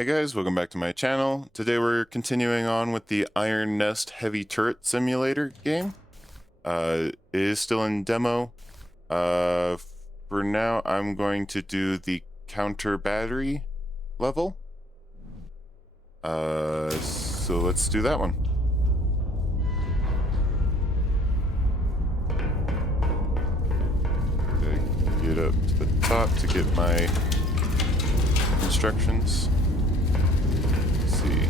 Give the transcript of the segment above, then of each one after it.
Hey guys, welcome back to my channel. Today we're continuing on with the Iron Nest Heavy Turret Simulator game. It is still in demo. For now, I'm going to do the counter battery level. So let's do that one. Okay, get up to the top to get my instructions. See.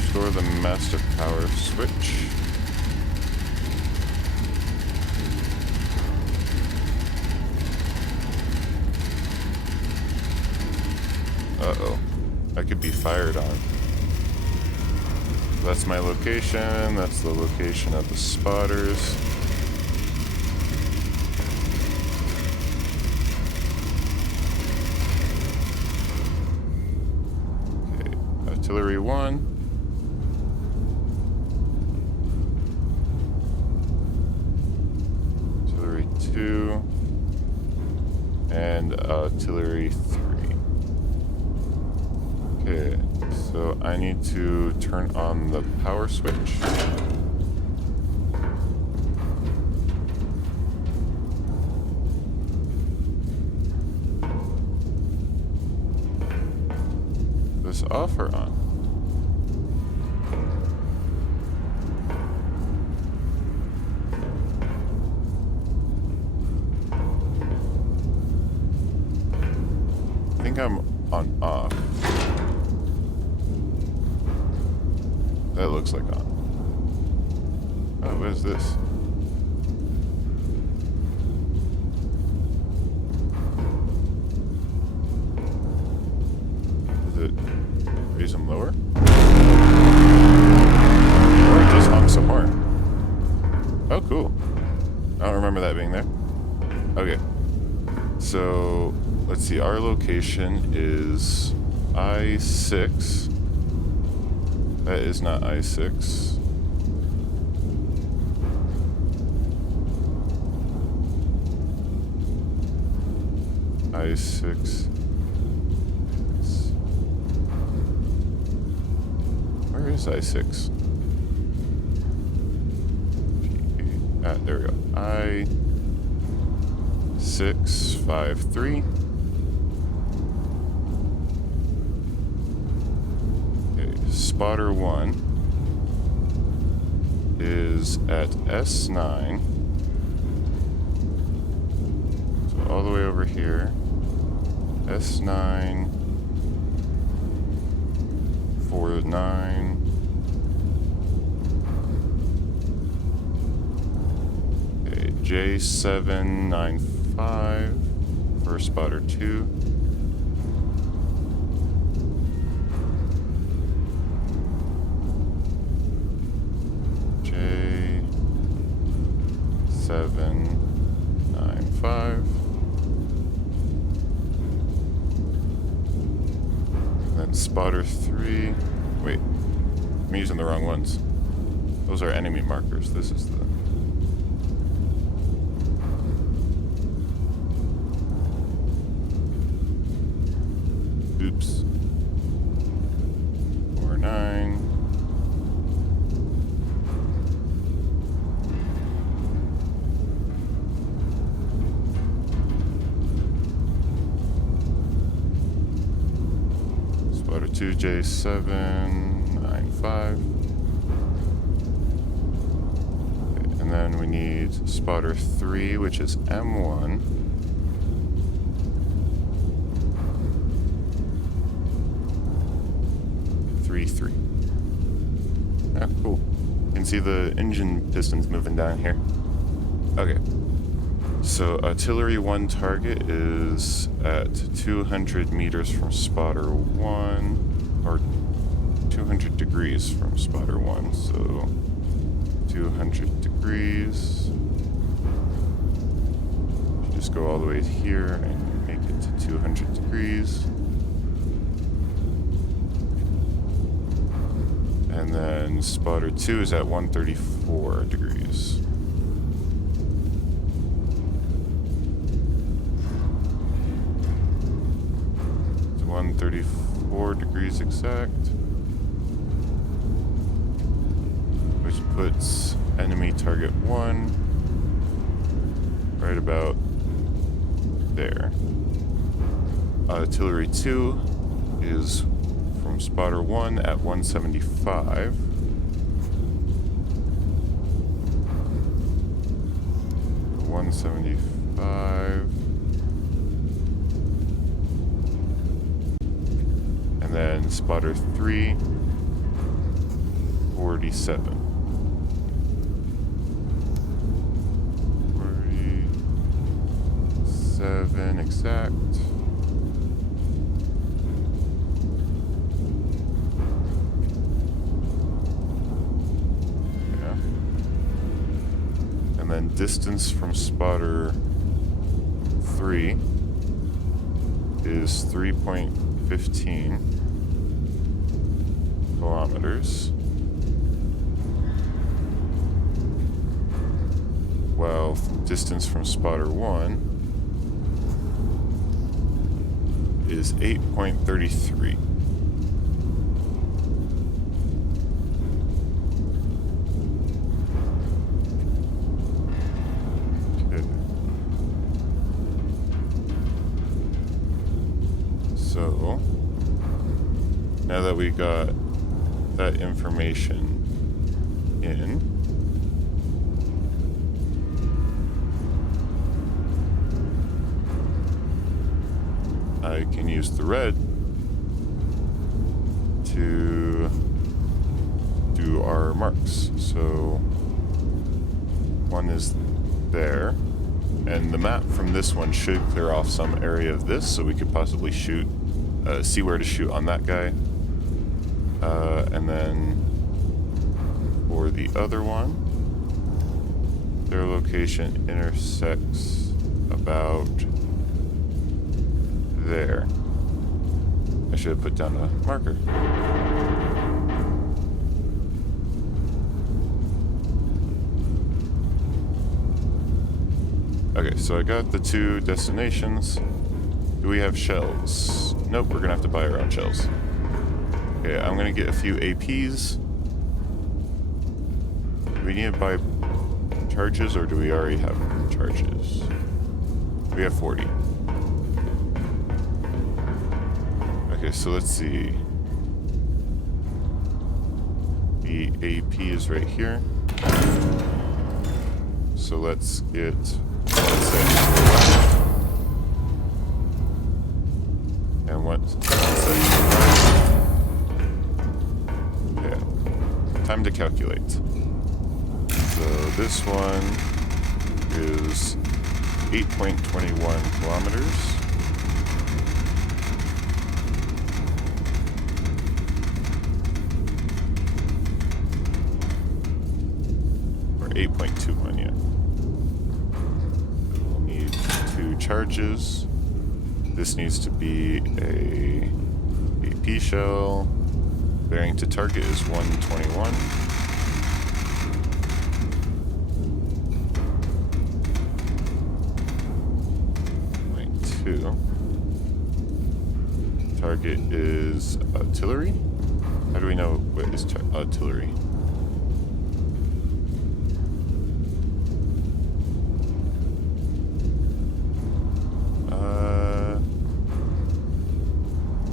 Restore the master power switch. Uh-oh. I could be fired on. That's my location. That's the location of the spotters. Artillery 1. Artillery 2. And Artillery 3. Okay, so I need to turn on the power switch. This off or on? I think I'm on off. That looks like on. Oh, what is this? Does it raise them lower? Or it just hung some more. Oh, cool. I don't remember that being there. Okay. So, let's see. Our location is I6. That is not I6. I6. Where is I6? Ah, there we go. I653. Spotter 1 is at S9. So all the way over here. S9 49. Okay, J795 for spotter 2. J795. Then spotter 3. Wait, I'm using the wrong ones. Those are enemy markers. This is the... Oops. 49. Spotter 2, J795. Okay, and then we need spotter 3, which is M1. Three. Ah, cool. You can see the engine pistons moving down here. Okay. So artillery 1 target is at 200 meters from spotter 1, or 200 degrees from spotter 1, so 200 degrees. Just go all the way here and make it to 200 degrees. And then spotter 2 is at 134 degrees. 134 degrees exact. Which puts enemy target 1 right about there. Artillery 2 is from spotter 1 at 175. And then spotter 3, 47. 47 exact. Yeah. And then distance from spotter 3 is 3.15 kilometers. While distance from spotter 1 is 8.33. Okay. So, now that we got that information in, I can use the red to do our marks. So one is there, and the map from this one should clear off some area of this, so we could possibly shoot, see where to shoot on that guy. And then for the other one, their location intersects about there. I should have put down a marker. Okay, so I got the 2 destinations. Do we have shells? Nope, we're gonna have to buy our own shells. Okay, I'm gonna get a few APs. Do we need to buy charges, or do we already have charges? We have 40. Okay, so let's see. The AP is right here. So let's get, let's say, and what's yeah. Time to calculate. So this one is 8.21 kilometers. Or 8.21, yeah. We'll need 2 charges. This needs to be a AP shell. Bearing to target is 121. Target is artillery. How do we know what is artillery?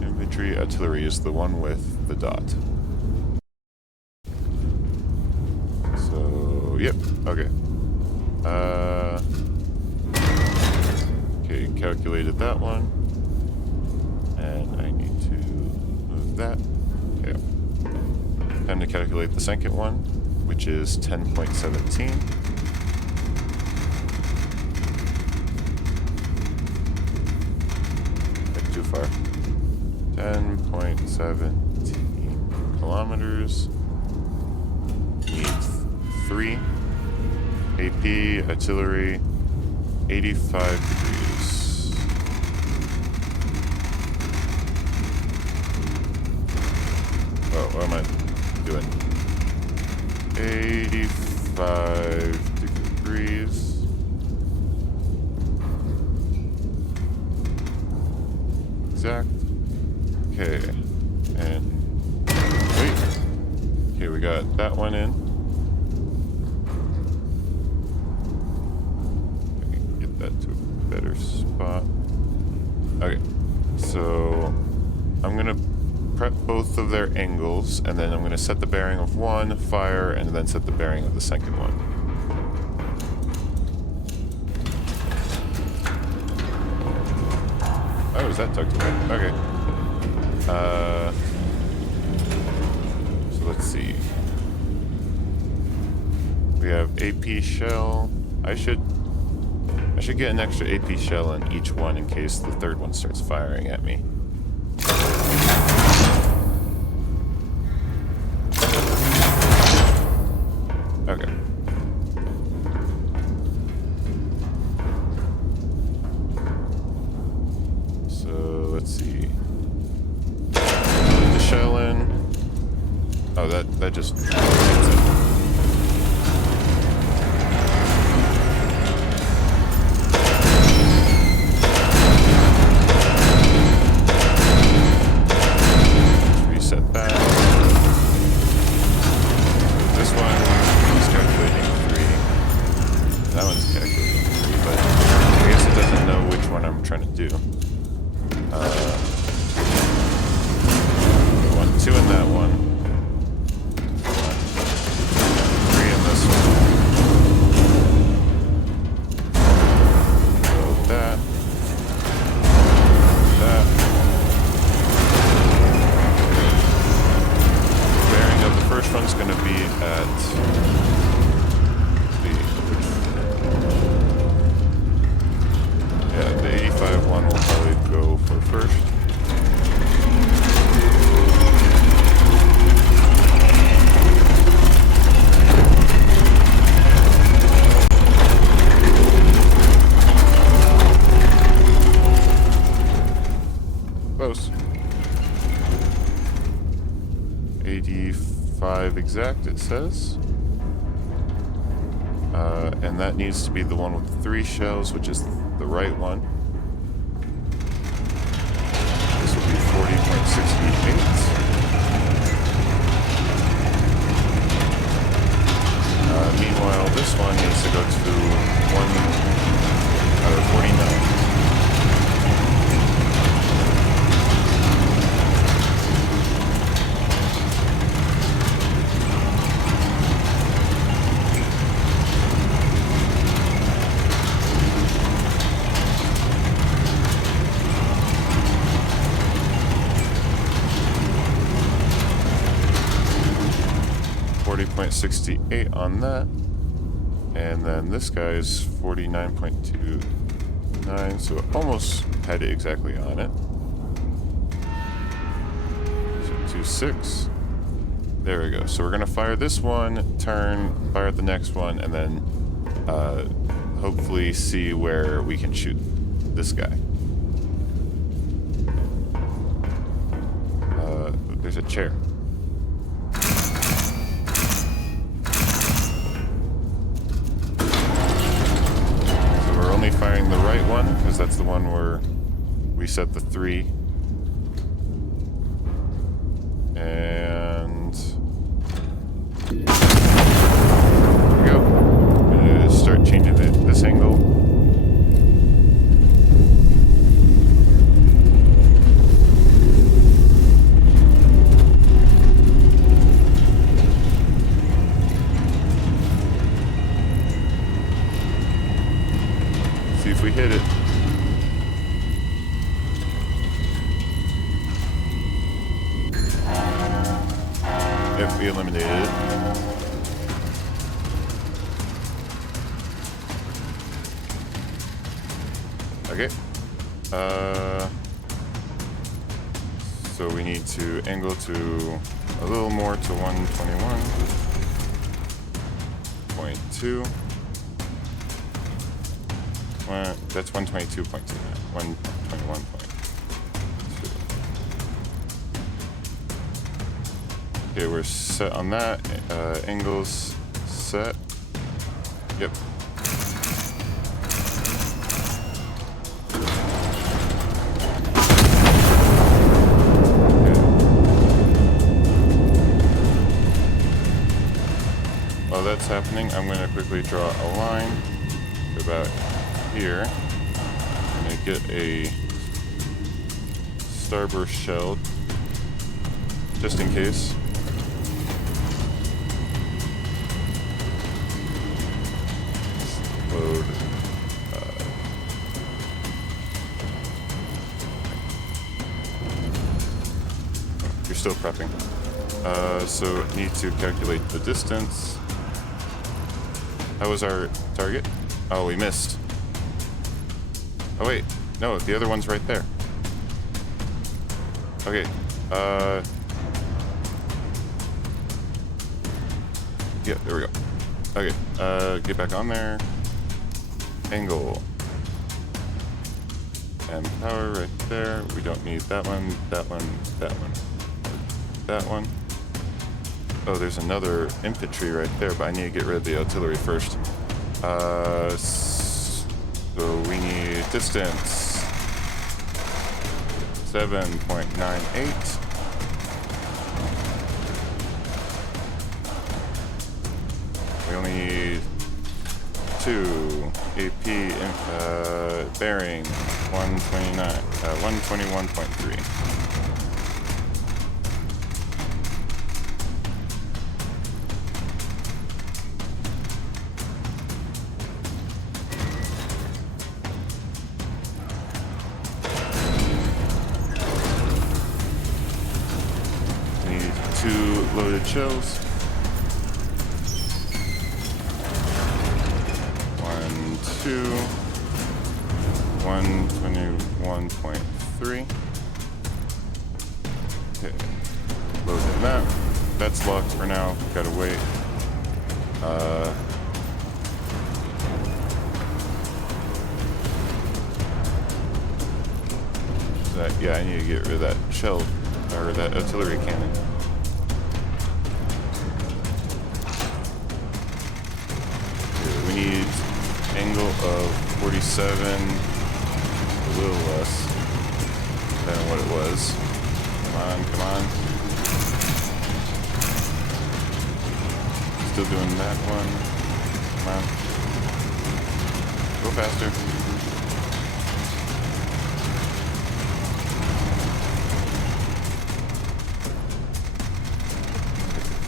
Infantry artillery is the one with the dot. So, yep, okay. Okay, calculated that one. And I need to move that. Okay. Time to calculate the second one, which is 10.17. Too far. 10.17 kilometers. Need 3. AP, artillery, 85 degrees. Oh, what am I doing? 85 degrees. Exact. Okay. And wait. Okay, we got that one in. Get that to a better spot. Okay. So I'm gonna prep both of their angles, and then I'm gonna set the bearing of one, fire, and then set the bearing of the second one. Oh, is that tucked away? Okay. So let's see. We have AP shell. I should get an extra AP shell in each one in case the third one starts firing at me. Okay. So let's see. Put the shell in. Oh, that just hits it. Exact, it says. And that needs to be the one with the 3 shells, which is the right one. This will be 40.68. Meanwhile, this one needs to go to 49. .68 on that, and then this guy is 49.29, so it almost had it exactly on it. So 26. There we go. So we're gonna fire this one, turn, fire the next one, and then hopefully see where we can shoot this guy. There's a chair. Firing the right one because that's the one where we set the 3, and there we go. I'm gonna start changing this angle. If we hit it. If we eliminated it. Okay. So we need to angle to a little more to 121.2. That's 122.2, 121.2. Okay, we're set on that. Angles set. Yep. while that's happening, I'm going to quickly draw a line about here. I'm going to get a starburst shell, just in case. Load. You're still prepping. So need to calculate the distance. How was our target? Oh, we missed. Oh wait, no, the other one's right there. Okay, yeah, there we go. Okay, get back on there. Angle. And power right there. We don't need that one, that one, that one, that one. Oh, there's another infantry right there, but I need to get rid of the artillery first. So we need distance 7.98. We only need 2 AP bearing 121.3. Need 2 loaded shells. 2, 121.3. Okay, loading that. That's locked for now. Gotta wait. Yeah, I need to get rid of that shell or that artillery cannon. Okay, we need angle of 47, a little less than what it was. Come on, come on. Still doing that one. Come on. Go faster.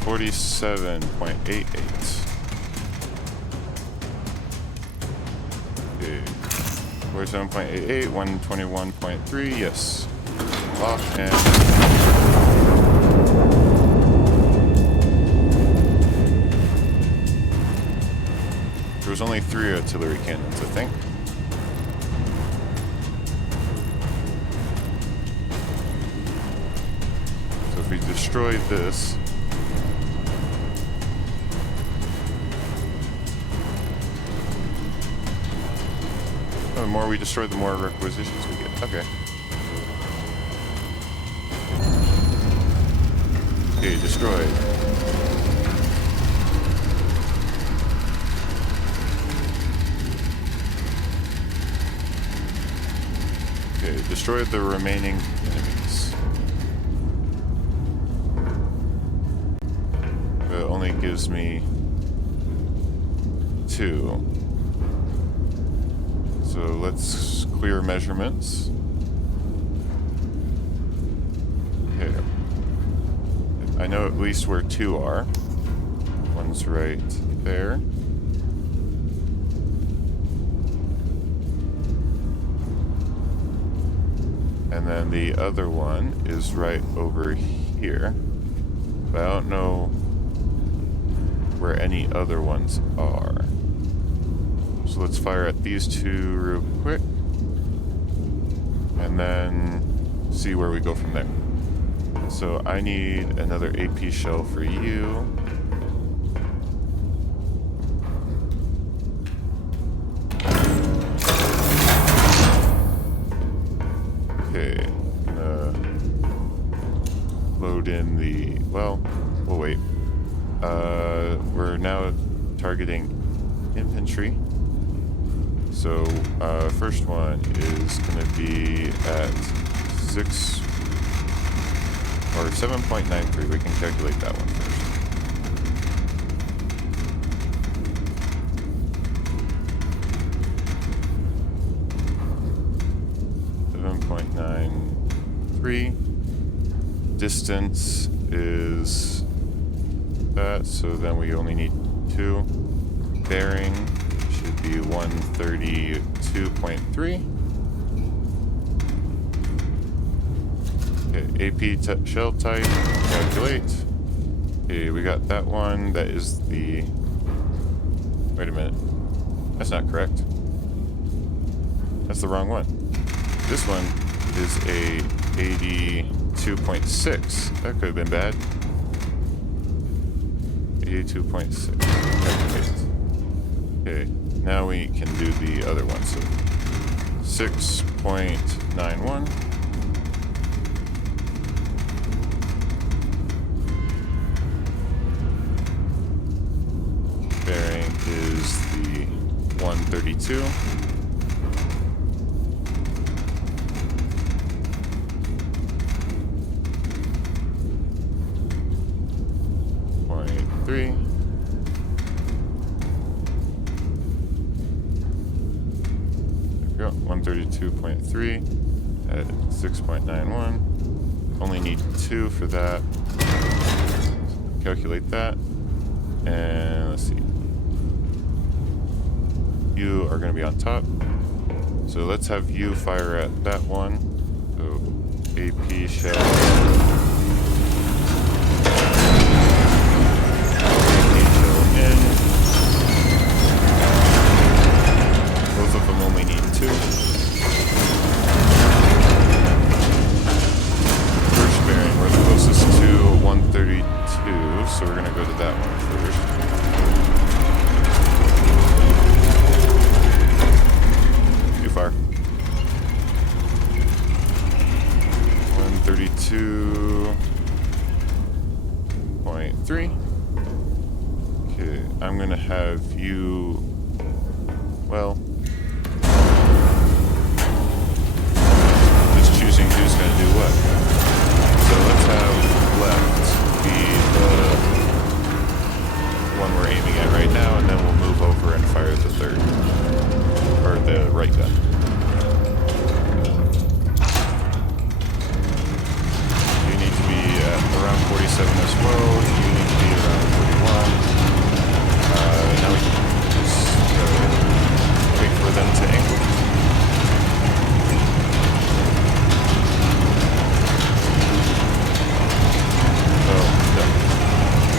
$47.88. 47.88, 121.3, yes. Lock and... There was only 3 artillery cannons, I think. So if we destroy this... The more we destroy, the more requisitions we get. Okay. Okay, destroyed. Okay, destroyed the remaining enemies. It only gives me 2. So let's clear measurements. Okay. I know at least where 2 are. One's right there. And then the other one is right over here. But I don't know where any other ones are. So let's fire at these 2 real quick. And then see where we go from there. So I need another AP shell for you. Okay. Load in the... Well, we'll wait. We're now targeting infantry. So, first one is going to be at 6 or 7.93. We can calculate that one first. distance is that, so then we only need 2. Bearing should be 132.3. Okay, AP shell type, calculate. Okay, we got that one. That is the... Wait a minute. That's not correct. That's the wrong one. This one is a 82.6. That could have been bad. 82.6. Okay, now we can do the other one. So 6.91. Bearing is the 132. There we go. 132.3 at 6.91. Only need 2 for that. Calculate that. And let's see. You are going to be on top. So let's have you fire at that one. So AP shell. Both of them only need 2. First bearing, we're the closest to 132, so we're going to go to that one first. Too far. 132.3. Okay, I'm going to have you... Well, just choosing who's going to do what. So let's have left be the one we're aiming at right now, and then we'll move over and fire the third, or the right gun. You need to be at around 47 as well. You need to be around 41. Now we can just wait for them to angle. Oh, no.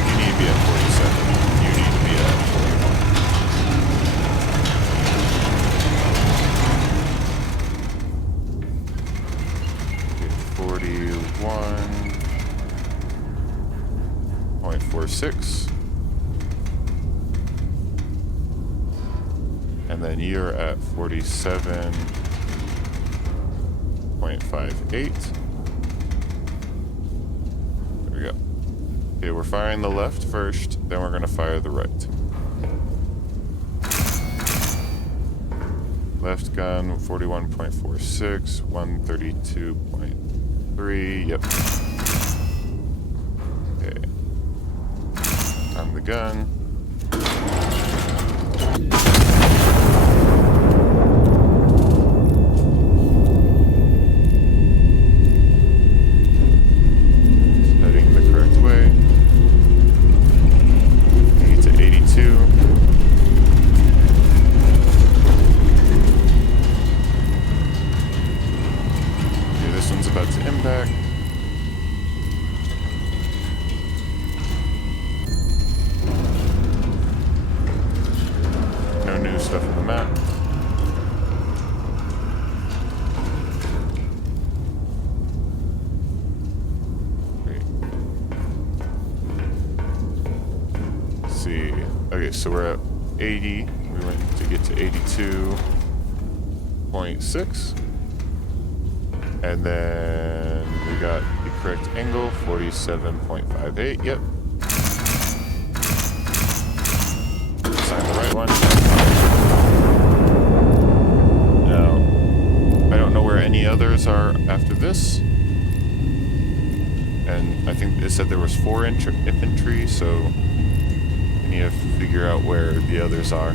You need to be at 47. You need to be at 41. 41.46. And then you're at 47.58. There we go. Okay, we're firing the left first, then we're going to fire the right. Left gun, 41.46, 132.3, yep. Okay. On the gun. Okay, so we're at 80. We went to get to 82.6. And then we got the correct angle, 47.58. Yep. Sign the right one. Now, I don't know where any others are after this. And I think it said there was 4 infantry, so we need to figure out where the others are.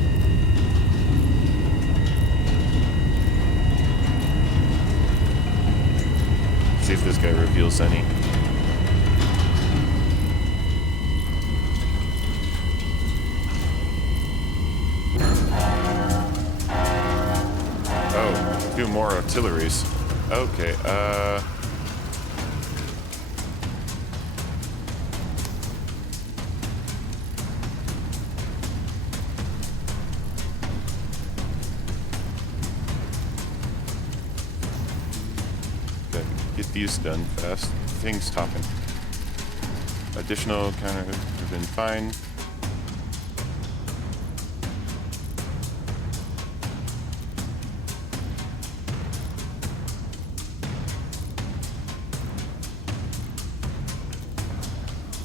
See if this guy reveals any. 2 more artilleries. Okay, get these done fast. Things talking. Additional counter have been fine.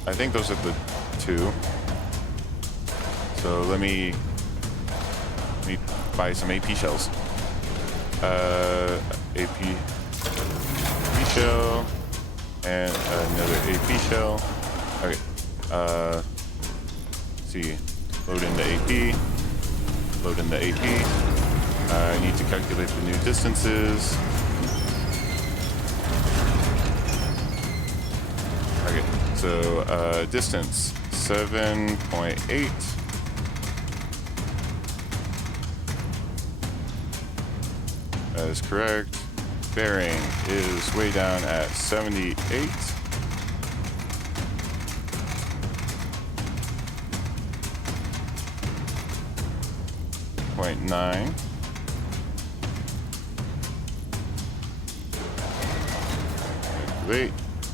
I think those are the 2. So let me buy some AP shells. AP shell and another AP shell. Okay. See, load in the AP. Load in the AP. I need to calculate the new distances. Okay, so distance 7.8. That is correct. Bearing is way down at 78. .9. Wait.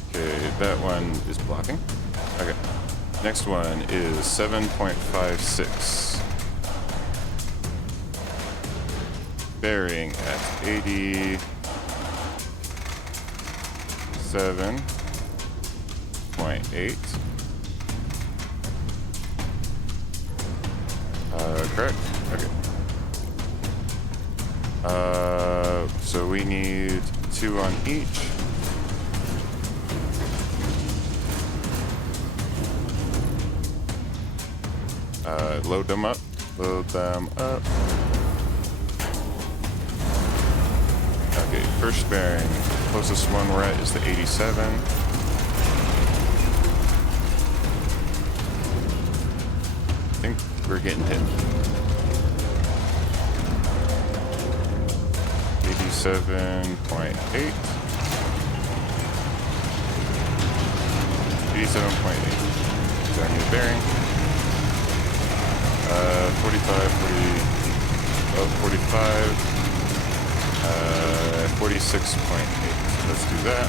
Okay, that one is blocking. Okay. Next one is 7.56. Bearing at 87.8. Correct? Okay. So we need 2 on each. Load them up. Load them up. Okay, first bearing. Closest one we're at is the 87. I think we're getting hit. 87.8. 87.8. Is our new bearing. 45, 45. 46.8. Let's do that.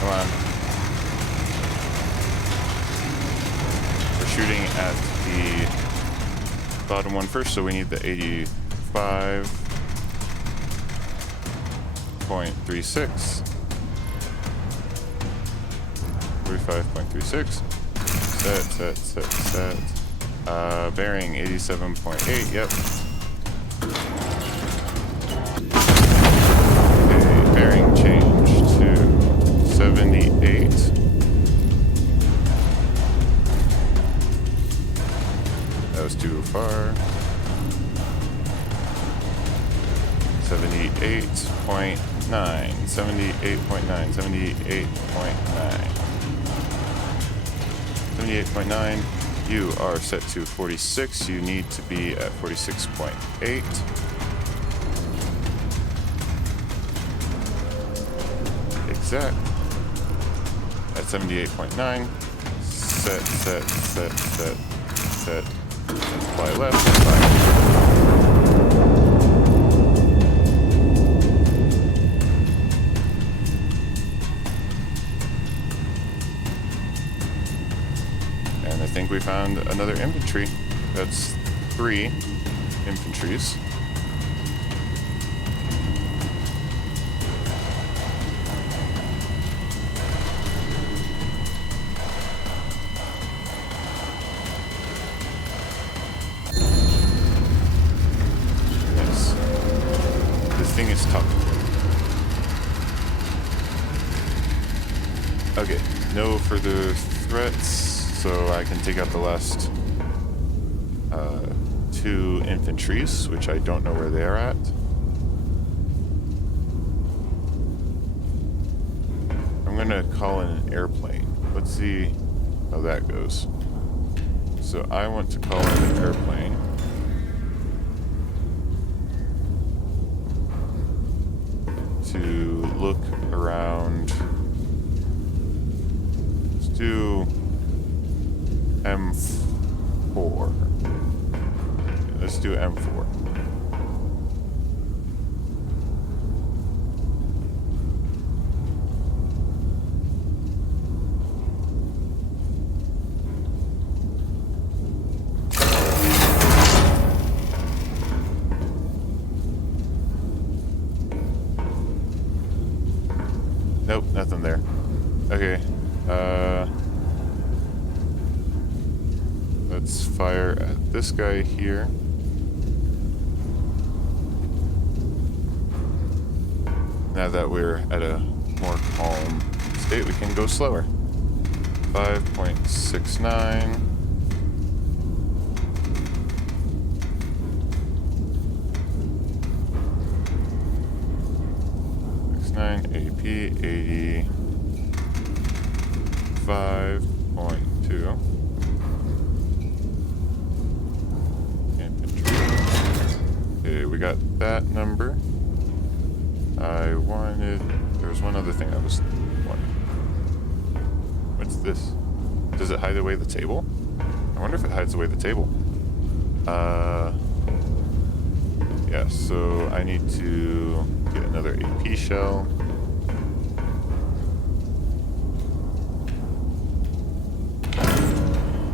Come on. We're shooting at the bottom one first, so we need the 85.36. 45.36. Set. Bearing 87.8. Yep. Bearing changed to 78. That was too far. 78.9. 78.9. 78.9. You are set to 46. You need to be at 46.8. Exact. At 78.9. Set. Fly left. Fly. And I think we found another infantry. That's 3 infantries. Thing is tough. Okay, no further threats, so I can take out the last 2 infantries, which I don't know where they are at. I'm gonna call in an airplane. Let's see how that goes. So I want to call in an airplane. to look around. Let's do M4. Let's do M4. Nope, nothing there. Okay. Let's fire at this guy here. Now that we're at a more calm state, we can go slower. 5.69. AP 85.2. Infantry. Okay, we got that number. I wanted... There was one other thing I was wanting. What's this? Does it hide away the table? I wonder if it hides away the table. Yeah, so I need to get another AP shell.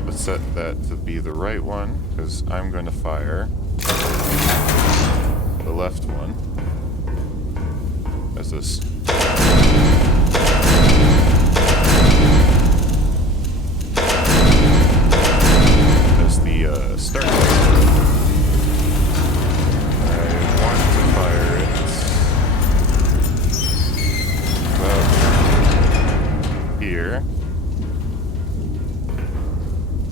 Let's set that to be the right one, because I'm going to fire the left one as this. As the start. Here.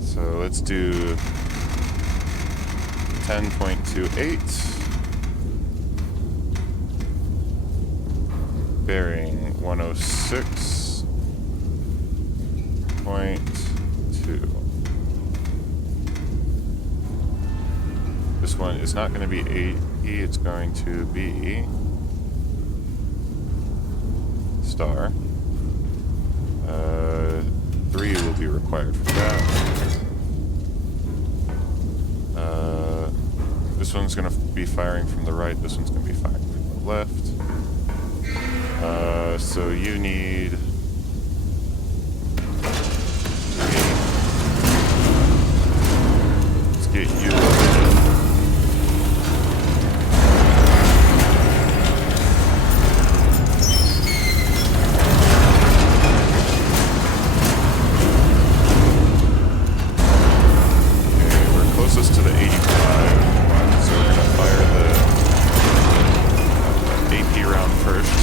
So let's do 10.28. Bearing 106.2. This one is not going to be 80, it's going to be star. 3 will be required for that. This one's going to be firing from the right, this one's going to be firing from the left. So you need... Let's get you loaded. Closest to the 85 one, so we're going to fire the AP round first.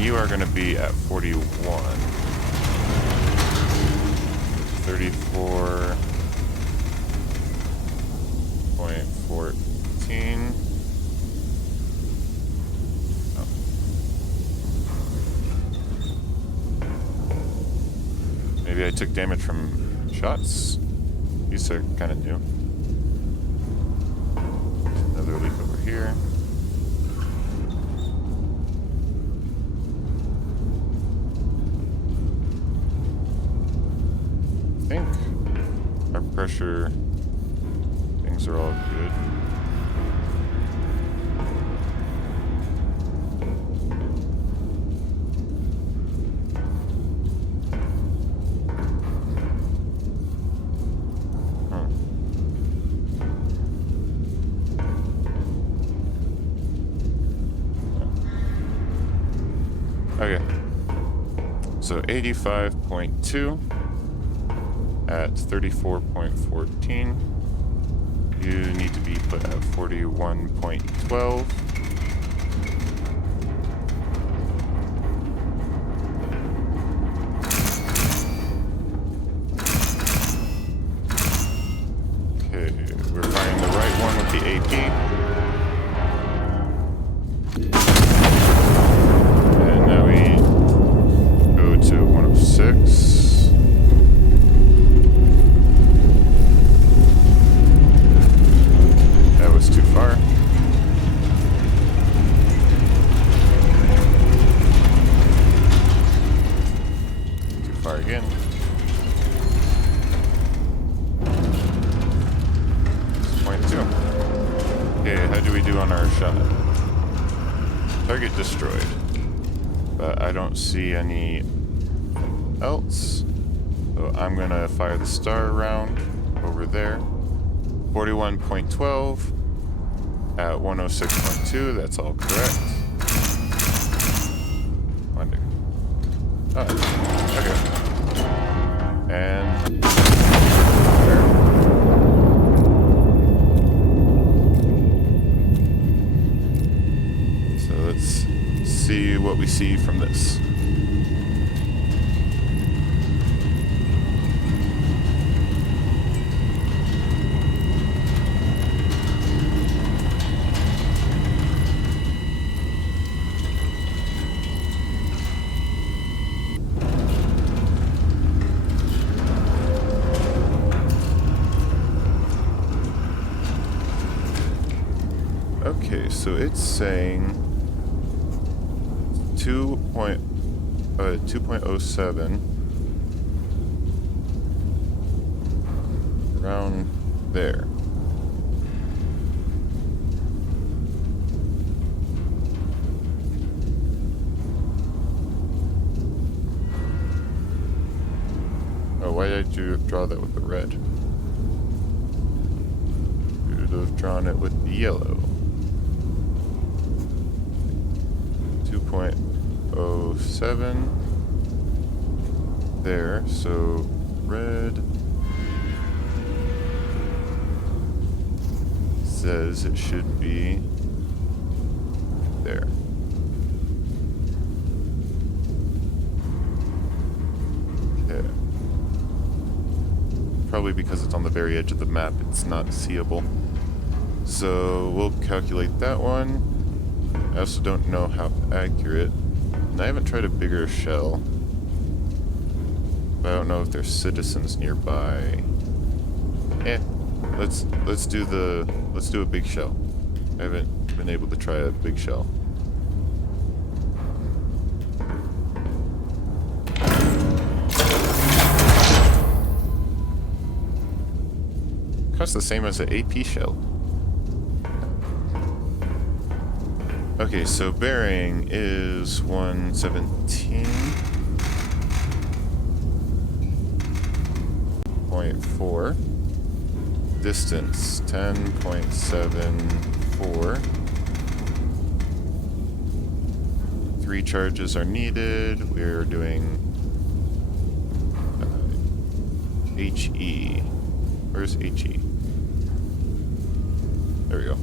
You are going to be at 41. 34.14. Oh. Maybe I took damage from shots. These are kind of new. Another leak over here. I think our pressure things are all good. Okay. So 85.2 at 34.14. You need to be put at 41.12. Okay, how do we do on our shot? Target destroyed. But I don't see any else. So I'm gonna fire the star round over there. 41.12 at 106.2, that's all correct. Wonder. Oh, okay. And there. So let's see what we see from this. Okay, so it's saying 2.07 around there. Oh, why did you draw that with the red? You would have drawn it with the yellow. 2.07 there, so red says it should be there. Okay. Probably because it's on the very edge of the map, it's not seeable. So we'll calculate that one. I also don't know how accurate. And I haven't tried a bigger shell. But I don't know if there's citizens nearby. Let's do a big shell. I haven't been able to try a big shell. Costs the same as an AP shell. Okay, so bearing is 117.4. Distance 10.74. 3 charges are needed. We're doing HE. Where's HE? There we go.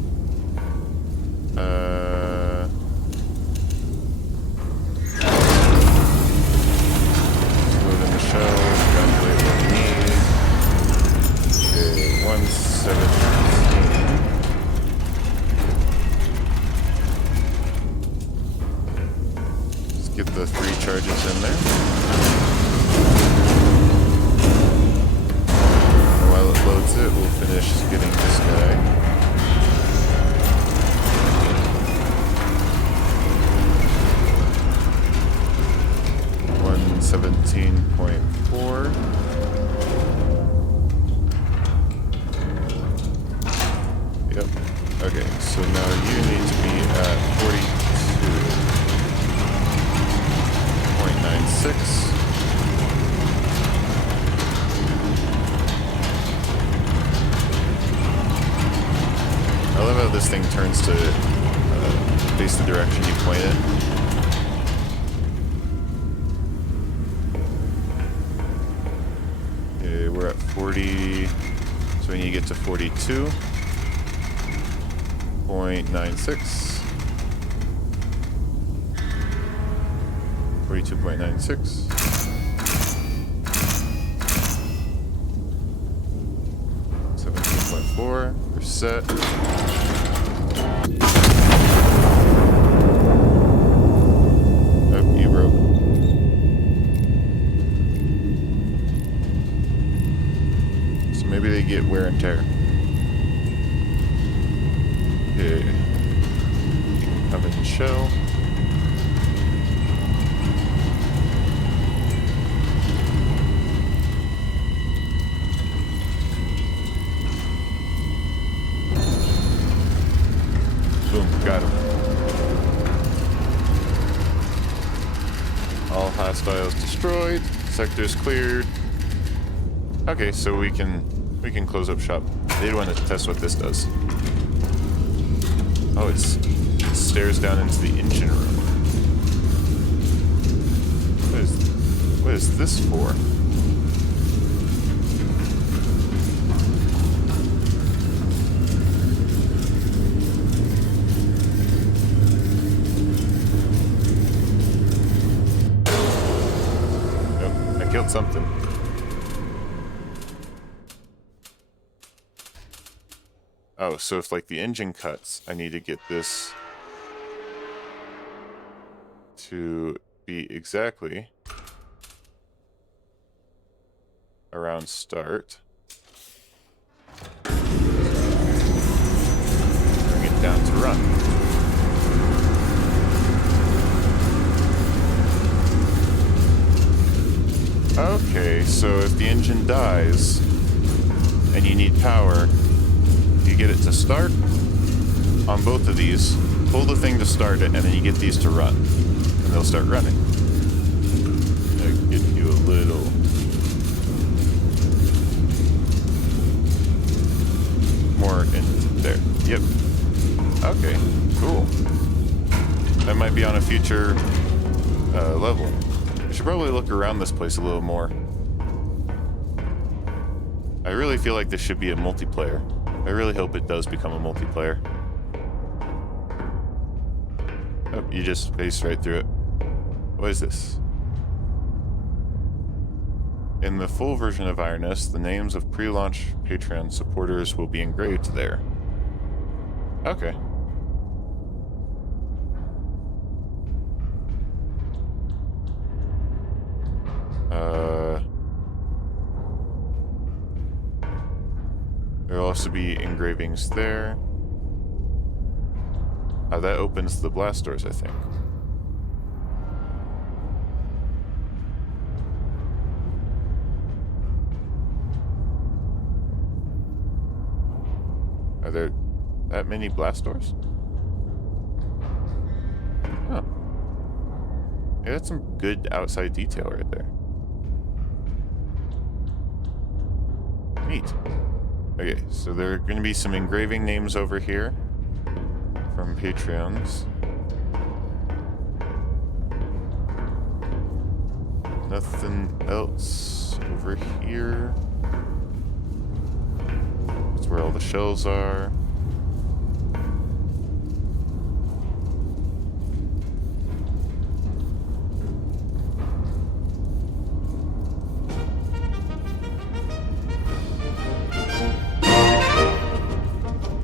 Load in the shell, calculate what we need. Okay, 117. Let's get the 3 charges in there. And while it loads it, we'll finish getting this guy. 17.4. Yep. Okay, so now you need to be at 42.96. I love how this thing turns to face the direction you point it. We're at 40, so we need to get to 42.96. 42.96. 17.4. We're set. Oh, you broke. Maybe they get wear and tear. Okay. You can come in the shell. Boom, got him. All hostiles destroyed. Sectors cleared. Okay, so we can close up shop. They want to test what this does. Oh, it stairs down into the engine room. What is this for? Nope, I killed something. Oh, so if like the engine cuts, I need to get this to be exactly around start. Bring it down to run. Okay, so if the engine dies and you need power, you get it to start on both of these, pull the thing to start it, and then you get these to run. And they'll start running. I'll get you a little... more into there. Yep. Okay, cool. That might be on a future level. I should probably look around this place a little more. I really feel like this should be a multiplayer. I really hope it does become a multiplayer. Oh, you just spaced right through it. What is this? In the full version of IronS, the names of pre-launch Patreon supporters will be engraved there. Okay. There'll also be engravings there. That opens the blast doors, I think. Are there that many blast doors? Huh. Yeah, that's some good outside detail right there. Neat. Okay, so there are going to be some engraving names over here from Patreons. Nothing else over here. That's where all the shells are.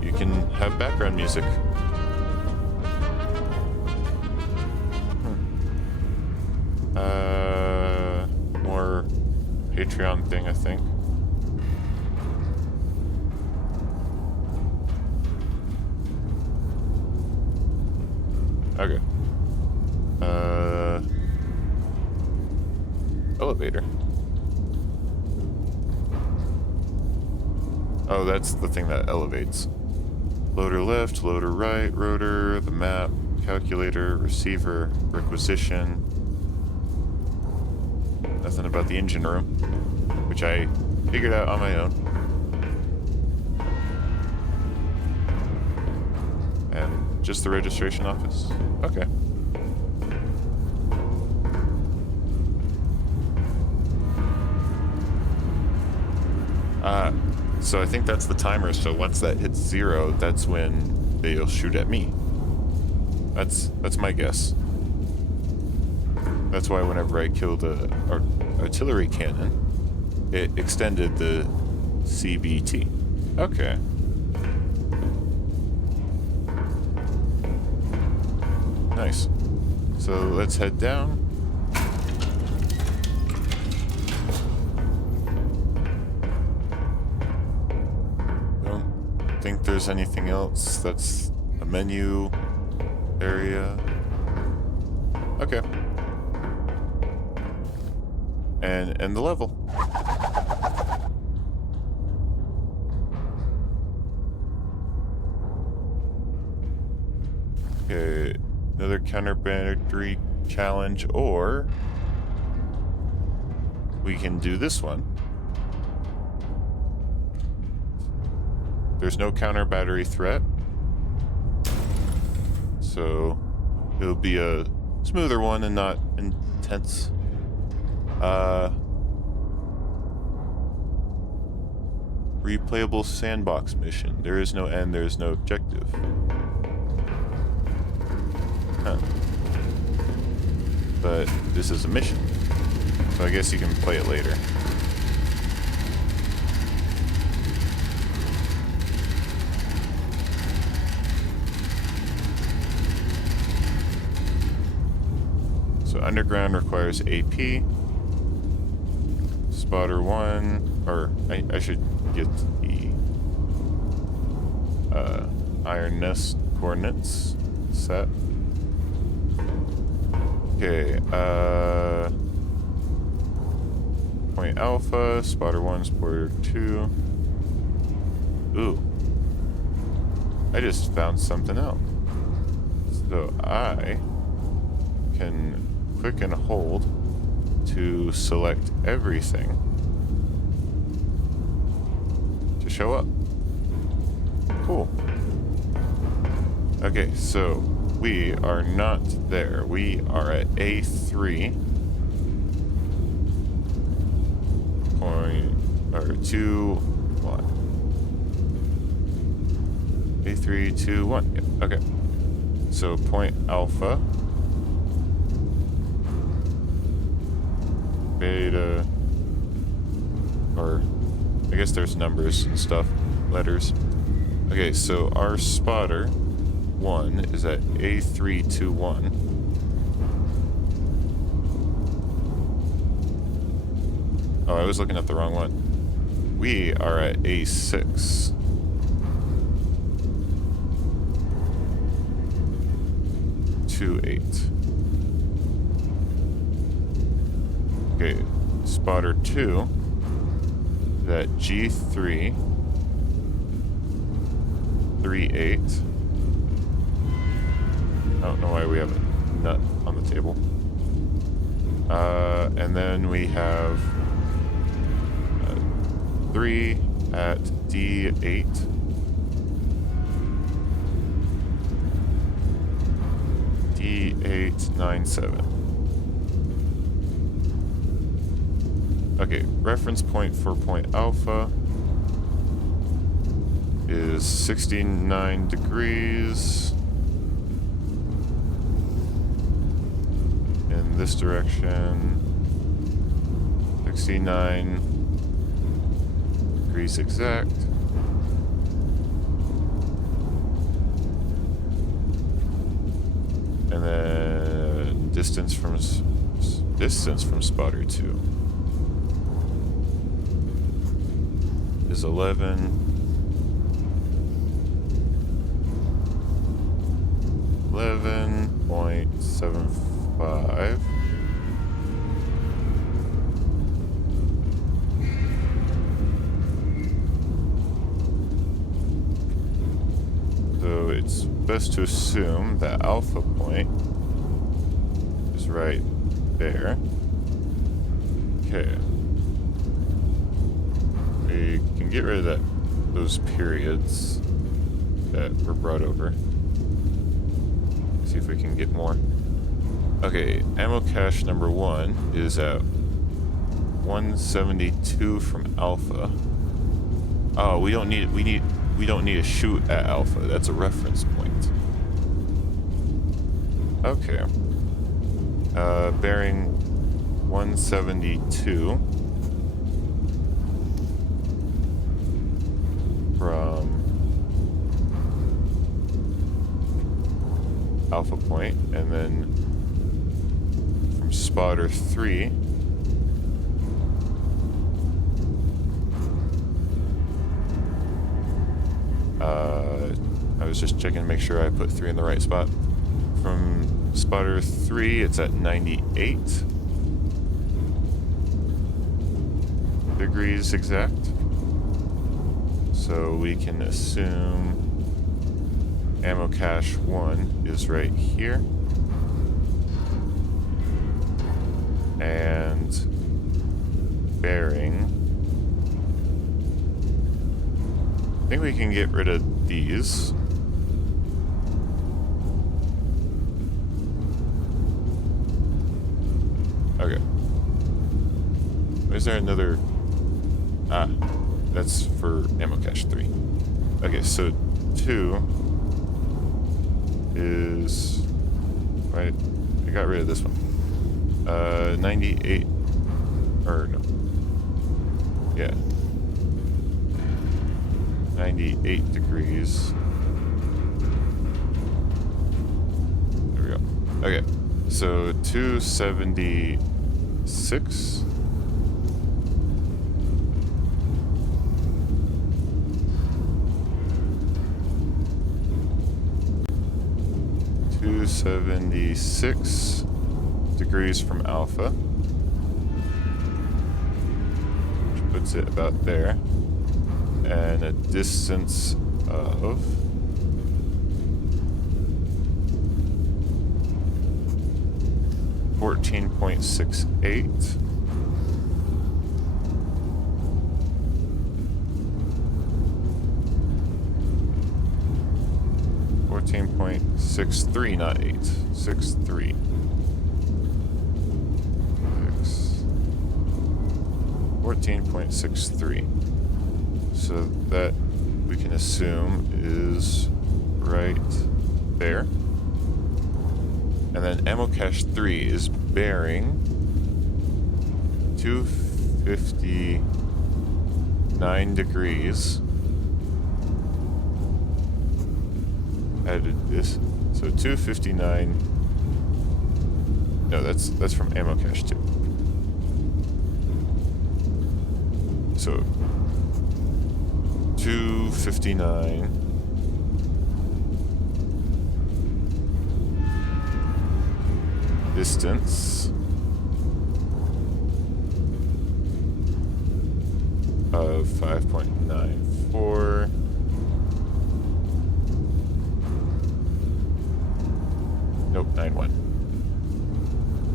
You can have background music. More Patreon thing, I think. Okay. Elevator. Oh, that's the thing that elevates. Loader left, loader right, rotor, the map, calculator, receiver, requisition. Nothing about the engine room, which I figured out on my own. And just the registration office. Okay. So I think that's the timer, so once that hits 0, that's when they'll shoot at me. That's my guess. That's why whenever I killed a artillery cannon, it extended the CBT. Okay. Nice. So let's head down. Don't think there's anything else. That's a menu area. Okay. And end the level. Okay, another counter-battery challenge, or we can do this one. There's no counter-battery threat, so it'll be a smoother one and not intense. Replayable sandbox mission. There is no end, there is no objective. Huh. But this is a mission, so I guess you can play it later. So underground requires AP. Spotter 1, or I should get the Iron Nest coordinates set. Okay, Point Alpha, Spotter 1, Spotter 2. Ooh. I just found something else. So I can click and hold to select everything to show up. Cool. Okay, so we are not there. We are at A3. A3, 2, 1. Yep, okay. So point Alpha. Beta, or I guess there's numbers and stuff, letters. Okay, so our spotter 1 is at A321. Oh, I was looking at the wrong one. We are at A6. To 8. Okay, spotter 2, that G3, 38. I don't know why we have a nut on the table. And then we have 3 at D8. D897. Okay, reference point for point Alpha is 69 degrees in this direction, 69 degrees exact. And then distance from spotter 2 is 11.75. So it's best to assume that Alpha point is right there. Okay. We can get rid of those periods that were brought over. See if we can get more. Okay, ammo cache number 1 is at 172 from Alpha. Oh, we don't need to shoot at Alpha. That's a reference point. Okay. Bearing 172 from Alpha point, and then from spotter 3 I was just checking to make sure I put 3 in the right spot. From spotter 3, it's at 98 degrees exact. So we can assume Ammo cache 1 is right here. And bearing. I think we can get rid of these. Okay. Is there another? Ah, that's for ammo cache 3. Okay, so 2 is right. I got rid of this one. 98 or no. Yeah. 98 degrees. There we go. Okay. So 276. .276 degrees from alpha, which puts it about there, and a distance of 14.68. .63, not 8. 63. 14.63. So that we can assume is right there. And then ammo cache 3 is bearing 259 degrees. Added this, so 259. No, that's from ammo cache 2. So 259 distance of 5.94. Nope, 91.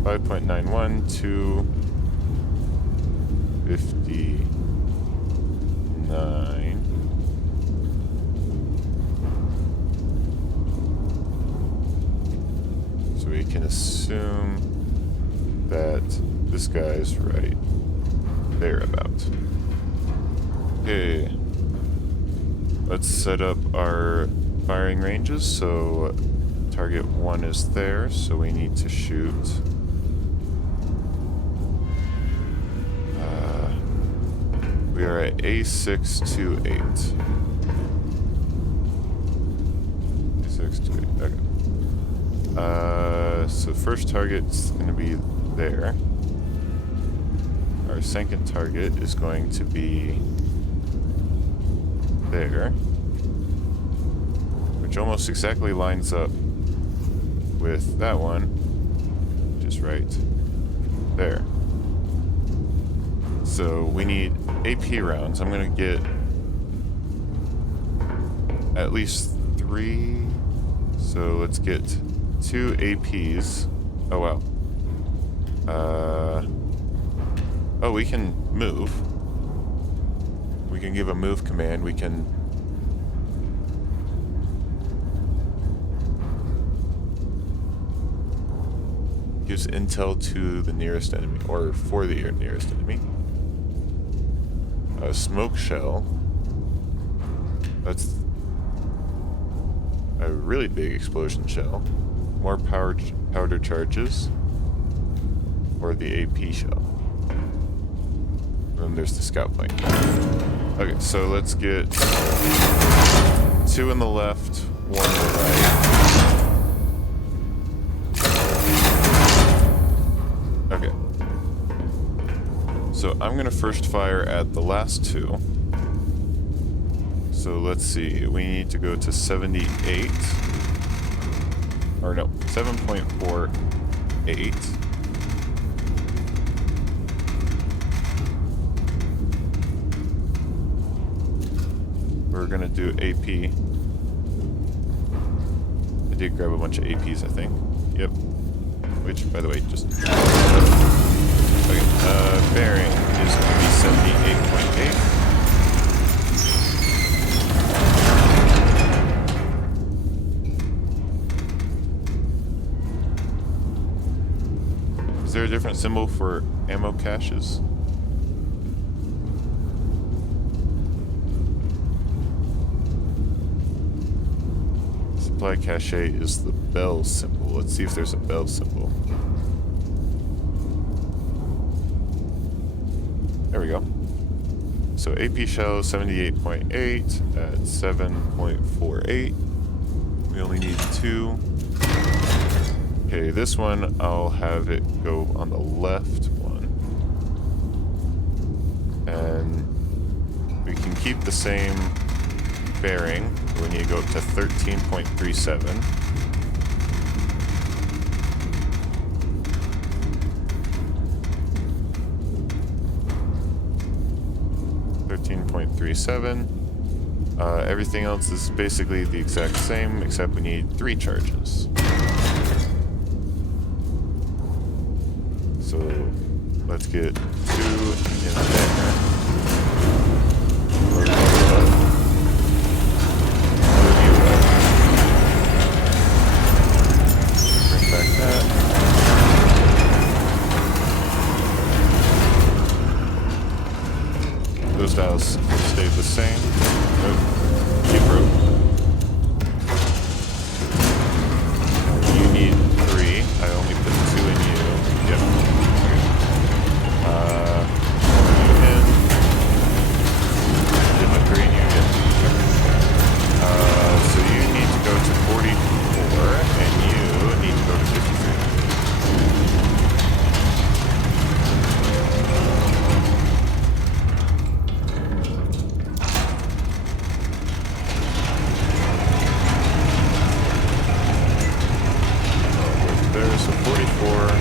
5.91 to 59. So we can assume that this guy's right there about. Okay. Let's set up our firing ranges. So target 1 is there, so we need to shoot we are at A628. A628, okay. So first target's gonna be there. Our second target is going to be there, which almost exactly lines up with that one, just right there. So we need AP rounds. I'm gonna get at least 3. So let's get 2 APs. Oh wow. Oh, we can move. We can give a move command. We can gives intel to the nearest enemy, or for the nearest enemy. A smoke shell. That's a really big explosion shell. More powder charges. Or the AP shell. And then there's the scout plane. Okay, so let's get 2 on the left, 1 on the right. Okay. So I'm gonna first fire at the last 2. So let's see, we need to go to 78. Or no, 7.48. We're gonna do AP. did grab a bunch of APs, I think. Yep. Which, by the way, just... Okay, bearing is going to be 78.8. Is there a different symbol for ammo caches? Supply cache is the bell symbol. Let's see if there's a bell symbol. There we go. So AP shell 78.8 at 7.48. We only need 2. Okay, this one I'll have it go on the left one. And we can keep the same bearing. We need to go up to 13.37. Everything else is basically the exact same, except we need 3 charges. So let's get 2 in there. Bring back that. Those dials stayed the same. Nope. Keep rope. You need 3. I only put 2 in you. Yep. Okay. You in. Did my 3 in you? Yep. So you need to go to 44, and you need to go to 53. There's a 44.88.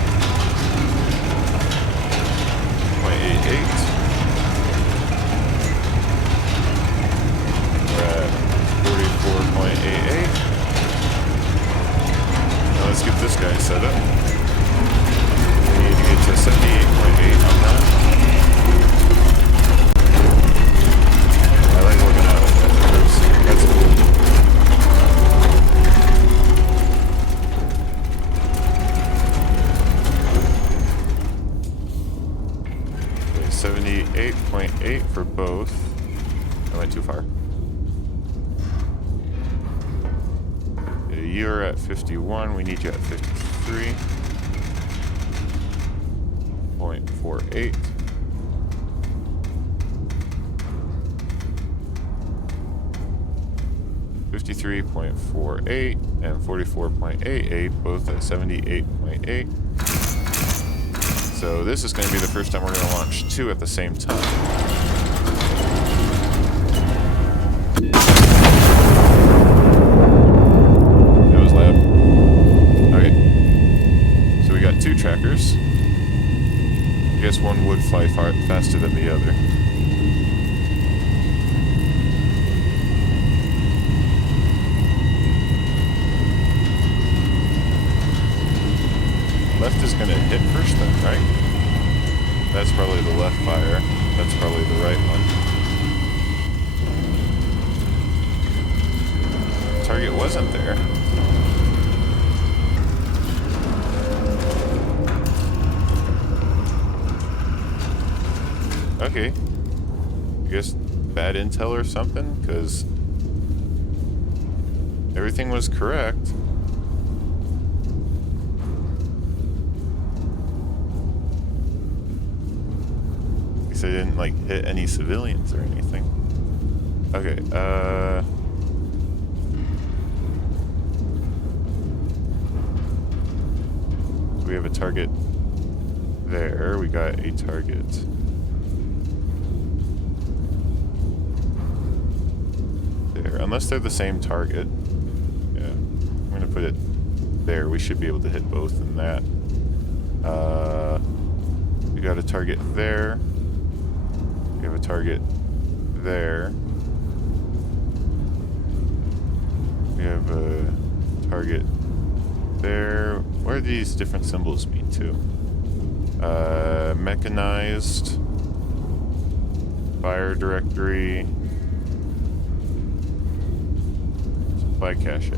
We're at 44.88. Now let's get this guy set up. We need to get to 78.8 on that. I like looking at it. That's cool. 78.8 for both. I went too far. You're at 51. We need you at 53.48. .48 and 44.88, both at 78.8. So this is going to be the first time we're going to launch 2 at the same time. That was loud. Okay. So we got 2 trackers. I guess one would fly faster than the other. Left is going to hit first then, right? That's probably the left fire. That's probably the right one. Target wasn't there. Okay. I guess bad intel or something, because everything was correct. I didn't like hit any civilians or anything. Okay, so we have a target there. We got a target there. Unless they're the same target. Yeah. I'm gonna put it there. We should be able to hit both in that. We got a target there. We have a target there. We have a target target there. What do these different symbols mean too? Mechanized, fire directory, supply cache.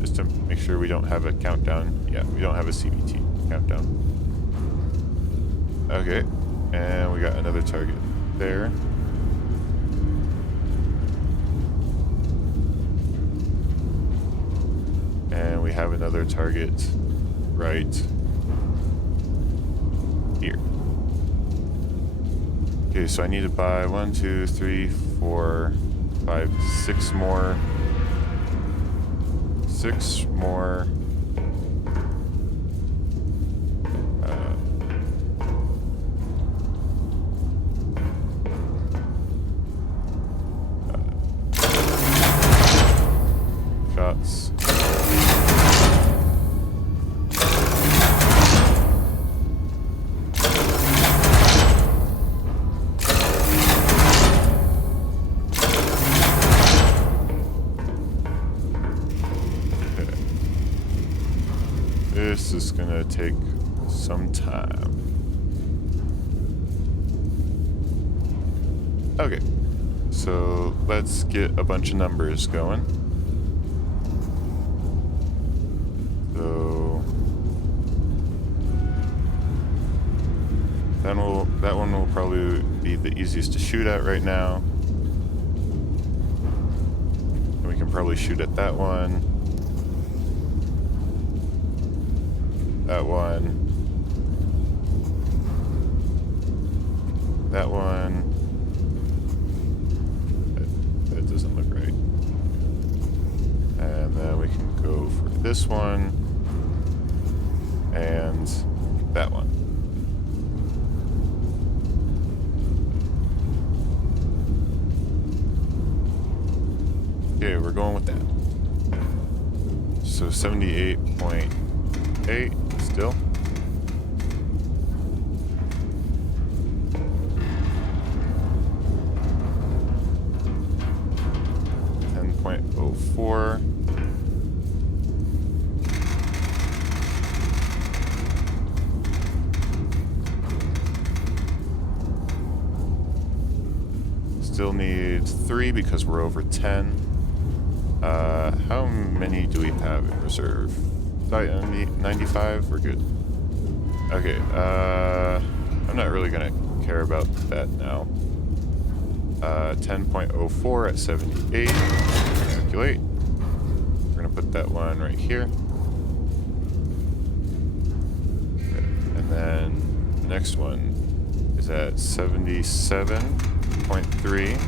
Just to make sure we don't have a countdown. Yeah, we don't have a CBT countdown. Okay, and we got another target there. And we have another target right here. Okay, so I need to buy 1, 2, 3, 4, 5, 6 more. 6 more. Shots. This is gonna take some time. Okay, so let's get a bunch of numbers going. So that one will probably be the easiest to shoot at right now. And we can probably shoot at that one. That one. That one. That doesn't look right. And then we can go for this one. And that one. Okay, we're going with that. So 78.8 still. .04. Still need 3 because we're over 10. How many do we have in reserve? 95? We're good. Okay, I'm not really gonna care about that now. 10.04 at 78. Calculate. We're gonna put that one right here. Okay. And then the next one is at 77.3.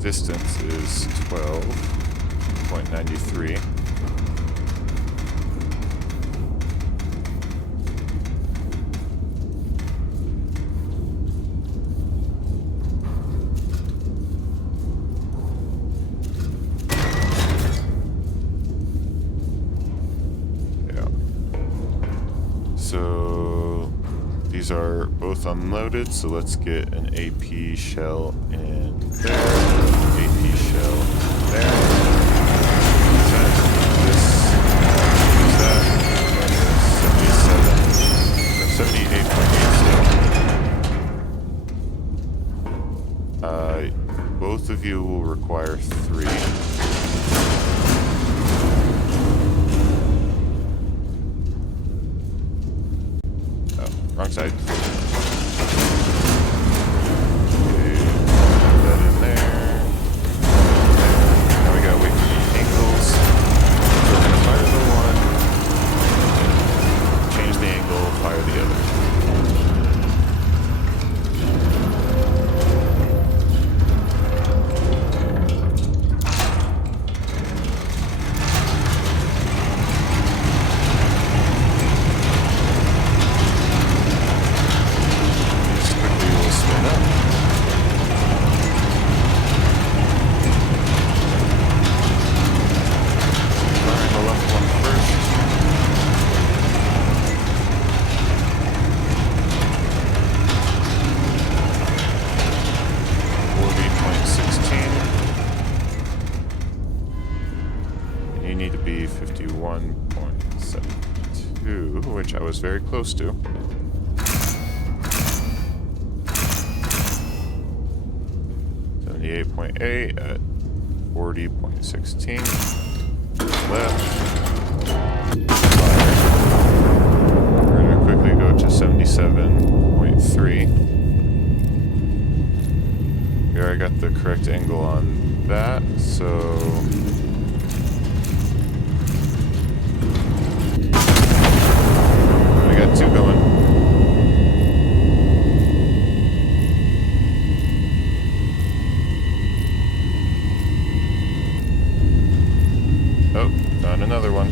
Distance is 12.93. Yeah. So these are both unloaded, so let's get an AP shell in there. AP shell there. This. That. 78.8 still. Both of you will require 3. Oh, wrong side. 77.72, which I was very close to. .8 at 40.16. Left. We're going to quickly go to 77.3. Here I got the correct angle on that, so... we got two going. Oh, found another one.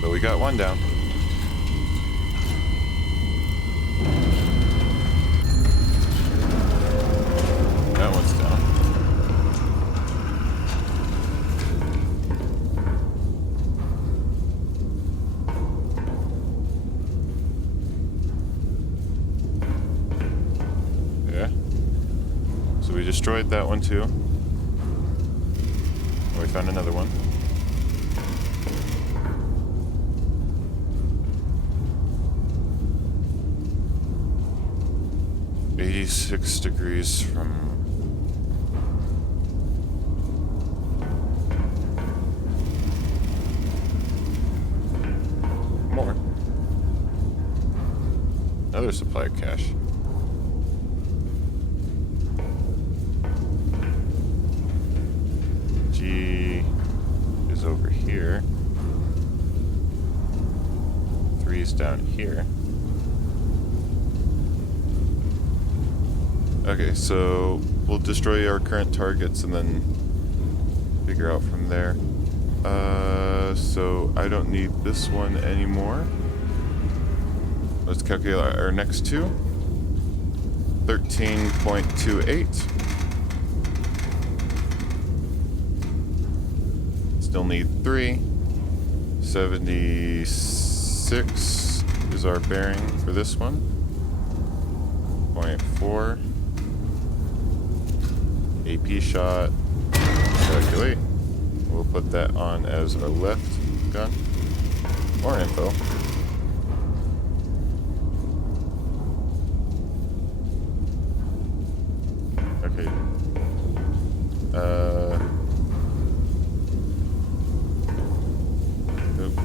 But we got one down. That one's down. Yeah. So we destroyed that one too. And we found another one. .86 degrees from... more. Another supply of cash. G is over here. 3 is down here. Okay, so we'll destroy our current targets and then figure out from there. So I don't need this one anymore. Let's calculate our next two. 13.28. Still need 3. 76 is our bearing for this one. 0.4. AP shot. Calculate. We'll put that on as our left gun. More info. Okay. Nope.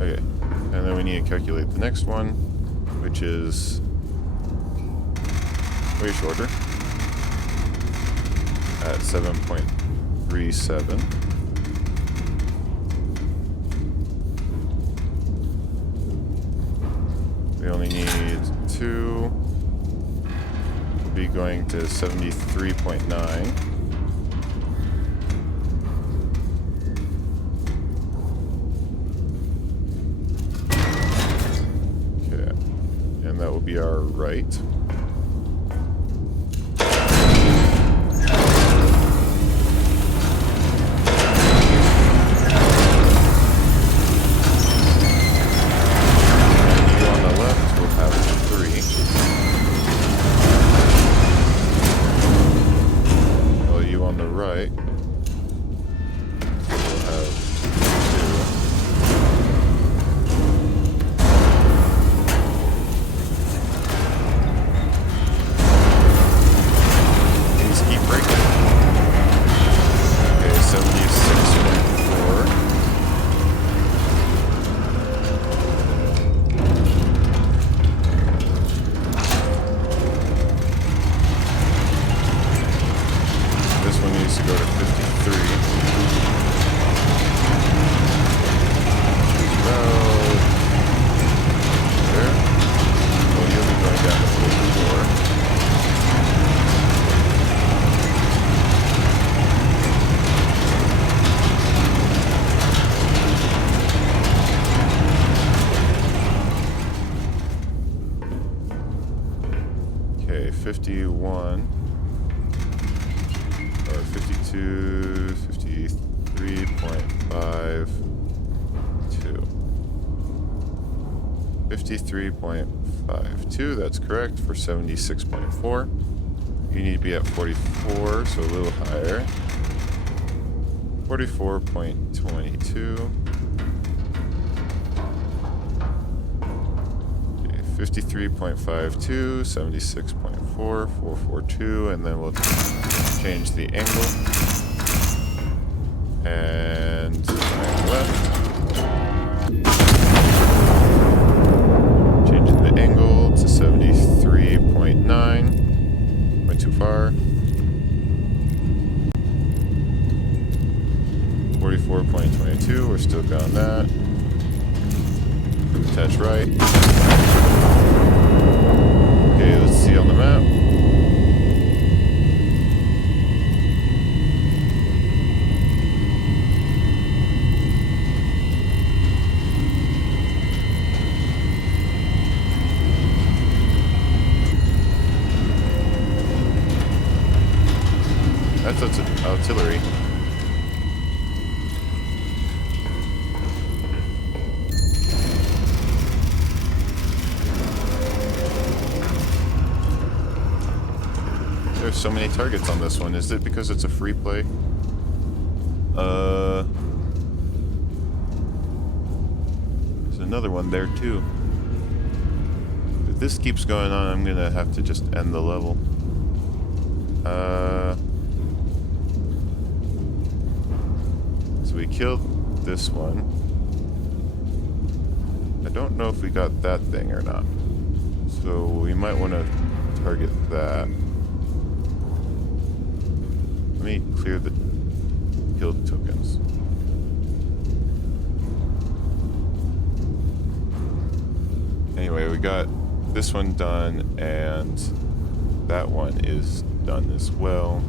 Okay. And then we need to calculate the next one, which is way shorter at 7.37. We only need 2. We'll be going to 73.9. Okay, and that will be our right. 53.52, that's correct, for 76.4. You need to be at 44, so a little higher. 44.22. 53.52, 76.4, 442, and then we'll change the angle. And left. Changing the angle to 73.9. Went too far. 44.22, we're still got that. Attach right. Okay, let's see on the map. That's artillery. There's so many targets on this one. Is it because it's a free play? There's another one there too. If this keeps going on, I'm gonna have to just end the level. So we killed this one. I don't know if we got that thing or not. So we might want to target that. Let me clear the guild tokens. Anyway, we got this one done, and that one is done as well.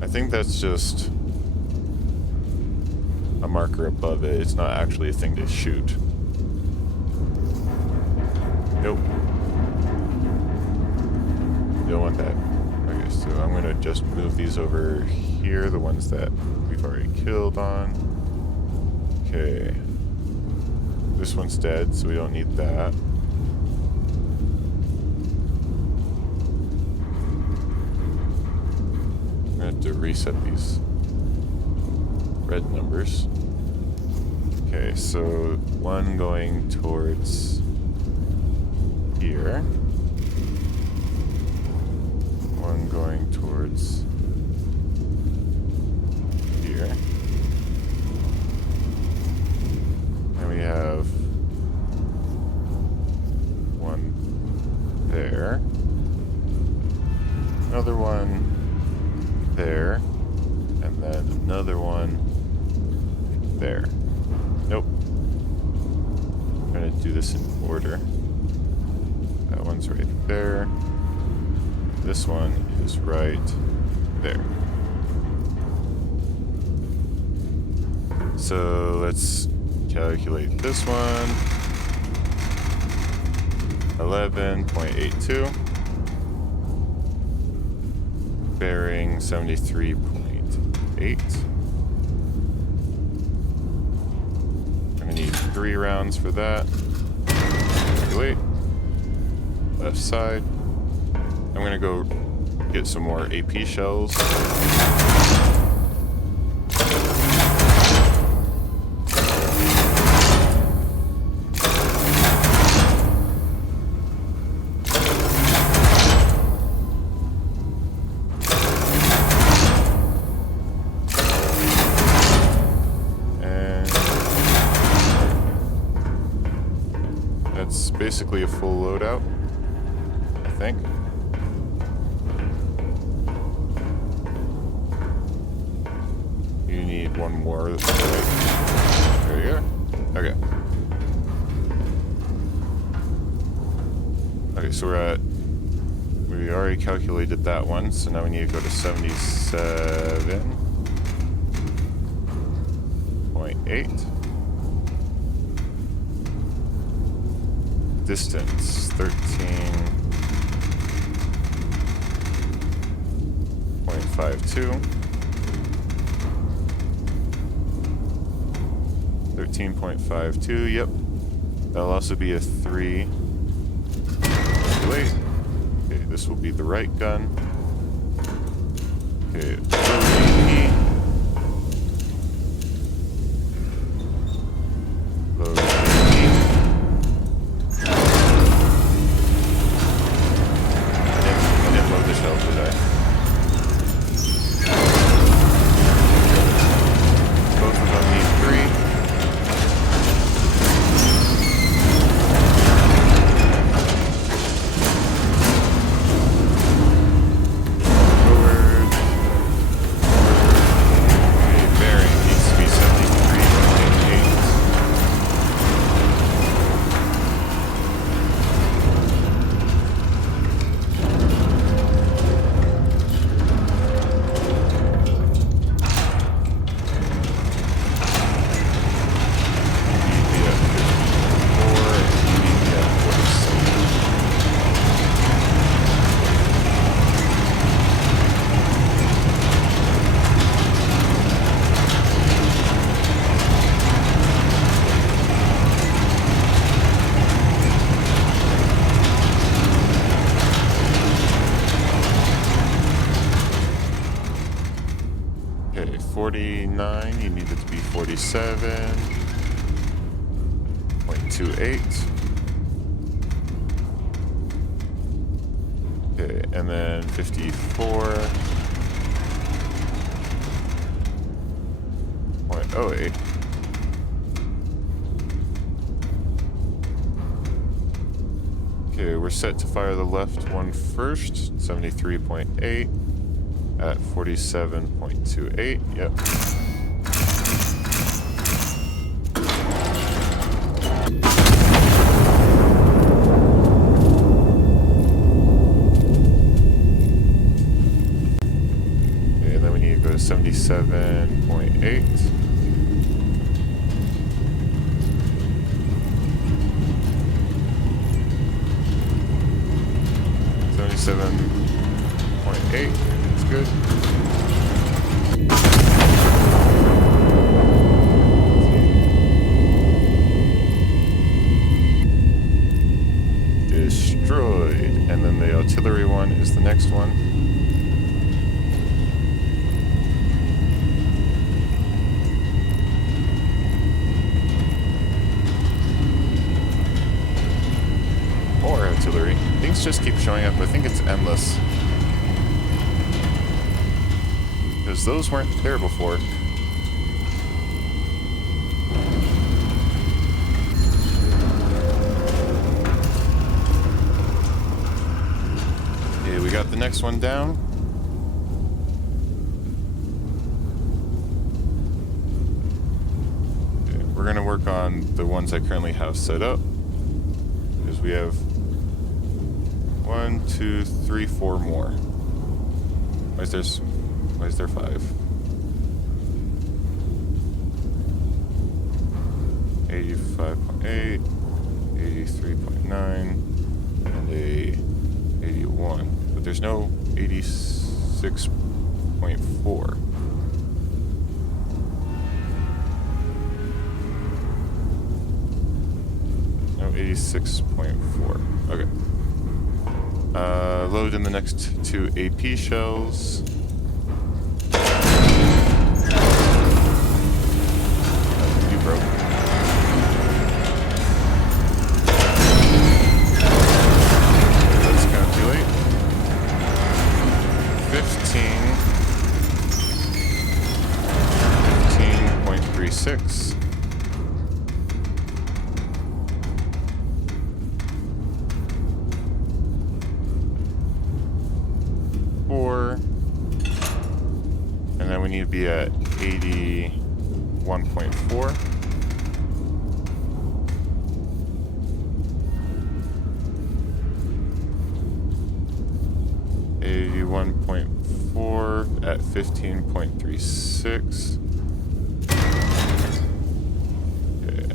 I think that's just a marker above it. It's not actually a thing to shoot. Nope. Don't want that. Okay, so I'm gonna just move these over here, the ones that we've already killed on. Okay. This one's dead, so we don't need that. I'm gonna have to reset these red numbers. Okay, so one going towards here. One going towards here. And we have one there. Another one there. And then another one there. Nope. I'm gonna do this in order. That one's right there. This one is right there. So let's calculate this one. 11.82. Bearing 73.8. Need 3 rounds for that. Wait. Left side. I'm gonna go get some more AP shells. That's basically a full loadout, I think. You need one more. Right. There you go. Okay. Okay, so we already calculated that one, so now we need to go to 77.8. distance 13.52. 13.52, yep. That'll also be a 3. Wait. Okay, this will be the right gun. Okay, load AP. Load AP. I didn't load the shell, did I? Both of them need 3. Okay, 49, you need it to be 47.28. Okay, and then 54.08. Okay, we're set to fire the left one first, 73.8 at 47.28, yep. Okay, and then we need to go to 77.8. That's good. Destroyed. And then the artillery one is the next one. More artillery. Things just keep showing up. I think it's endless. Because those weren't there before. Okay, we got the next one down. Okay, we're gonna work on the ones I currently have set up. Because we have 1, 2, 3, 4 more. Why is there 5? 85.8, 83.9, and a 81. But there's no 86.4. No 86.4. Okay. Load in the next 2 AP shells. You broke. Let's calculate. 15.36. And then we need to be at 81.4. At 15.36. Okay.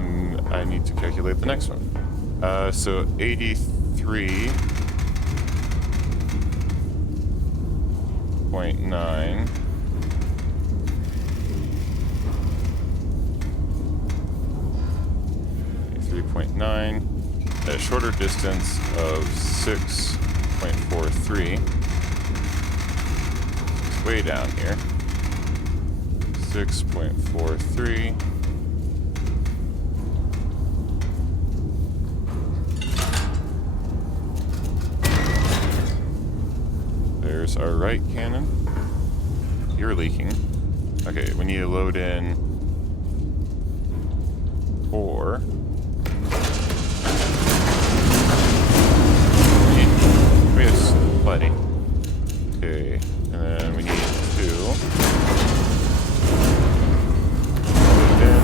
and I need to calculate the next one. So 83.9. 3.9 at a shorter distance of 6.43. It's way down here. 6.43. There's our right cannon. You're leaking. Okay, we need to load in 4. We have plenty. Okay, and then we need 2. Load in.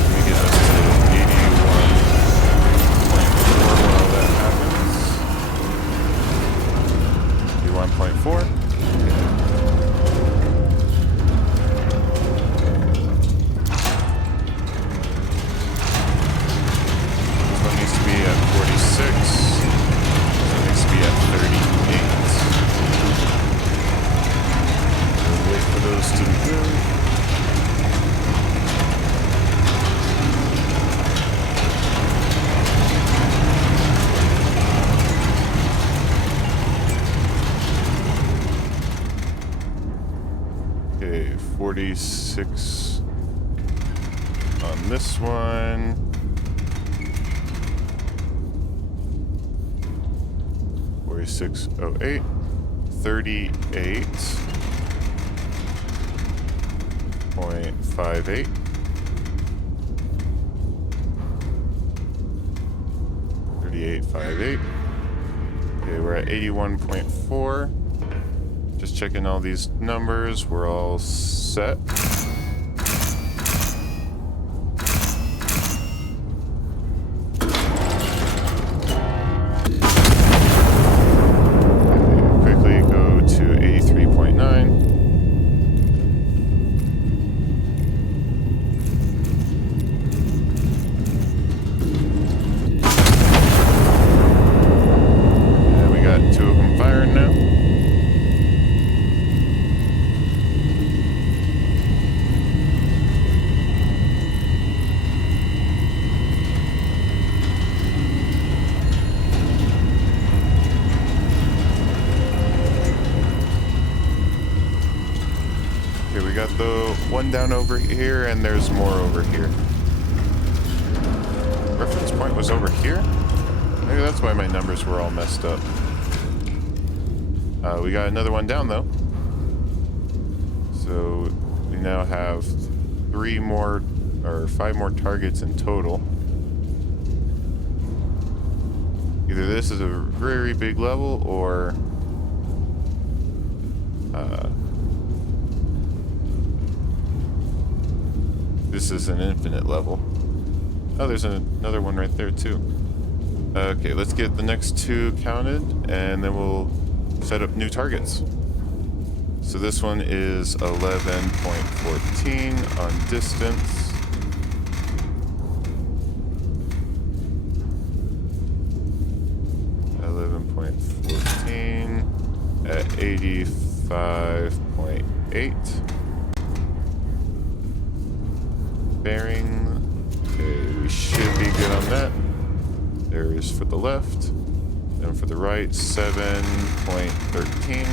Let me get us to 81.4 while that happens. 81.4. Okay, 46 on this one. $46.08. 38.58. 38.58. Okay, we're at 81.4. Just checking all these numbers. We're all set. Quickly go to 83.9. And we got 2 of them firing now. We got the one down over here, and there's more over here. Reference point was over here? Maybe that's why my numbers were all messed up. We got another one down, though. So we now have 3 more, or 5 more targets in total. Either this is a very big level, or... this is an infinite level. Oh, there's another one right there too. Okay, let's get the next 2 counted, and then we'll set up new targets. So this one is 11.14 on distance. At 85.8. Bearing. Okay, we should be good on that. There is for the left. And for the right, 7.13.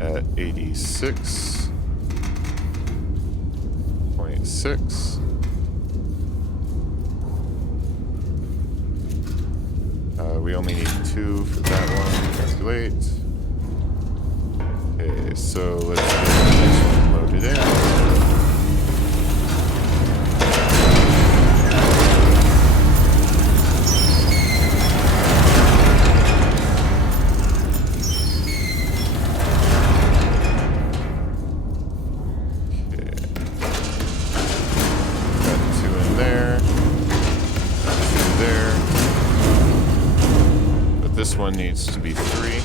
At 86.6. We only need 2 for that one. Calculate. Okay, so let's get the next one loaded in. Okay. Got 2 in there. 2 there. This one needs to be 3.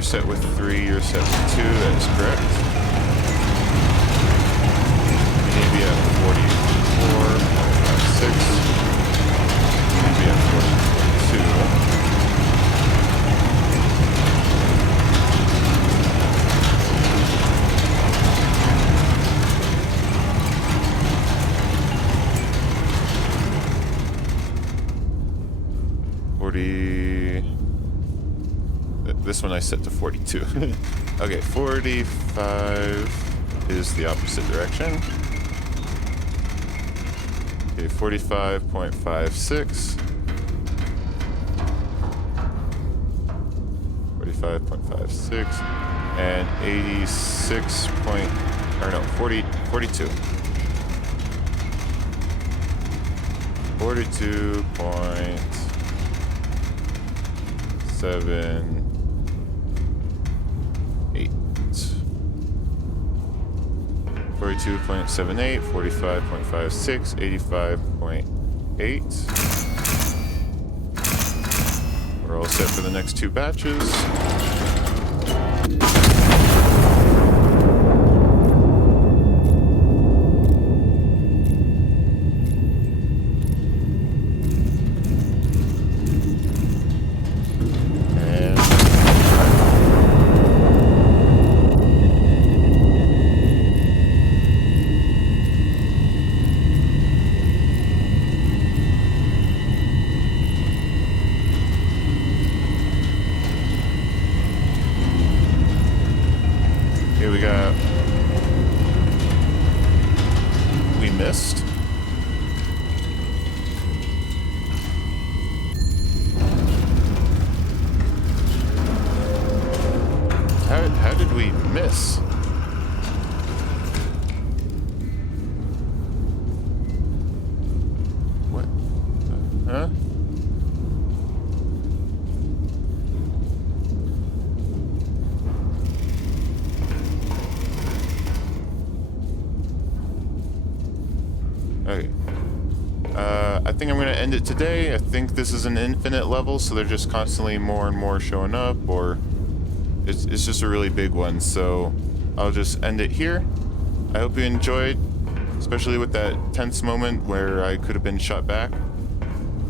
you're set with 3, you're set with 2, that is correct. We need to be at 44.56. We need to be at 42. 40. This one I set to 42. Okay, 45 is the opposite direction. Okay, 45.56. 45.56 and 86 point, or no, 42. 42.78. 42.78, 45.56, 85.8. We're all set for the next 2 batches. Here we got. We missed. How did we miss? What? Huh? Okay. I think I'm going to end it today. I think this is an infinite level, so they're just constantly more and more showing up, or it's just a really big one, so I'll just end it here. I hope you enjoyed, especially with that tense moment where I could have been shot back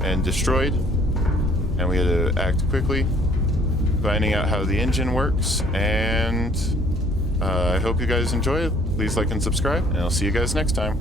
and destroyed, and we had to act quickly, finding out how the engine works, and I hope you guys enjoy it. Please like and subscribe, and I'll see you guys next time.